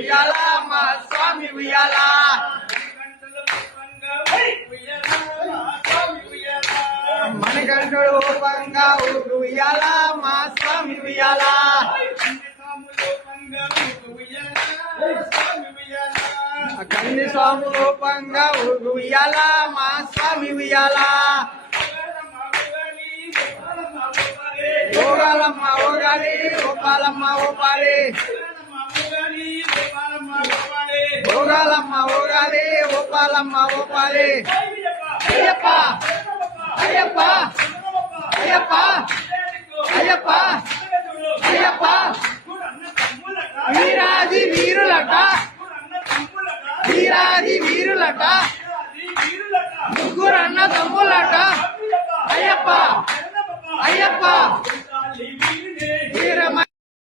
ఉయ్యాల మా స్వామి ఉయ్యాల మణికంఠుడు రూపంగా ఉయ్యాల మా స్వామి ఉయ్యాల కంది స్వామి రూపంగా ఉయ్యాల మా స్వామి ఉయ్యాల ఓగాలమ్మ ఓగాలి ఓపాలమ్మ ఓపాలి ఓగాలమ్మ ఓగాలి ఓపాలమ్మ ఓపాలి అయ్యప్ప అయ్యప్ప అయ్యప్ప అయ్యప్ప అయ్యప్ప వీరాది వీరులట వీరాది వీరులట ముగ్గురన్న తమ్ములట అయ్యప్ప అయ్యప్ప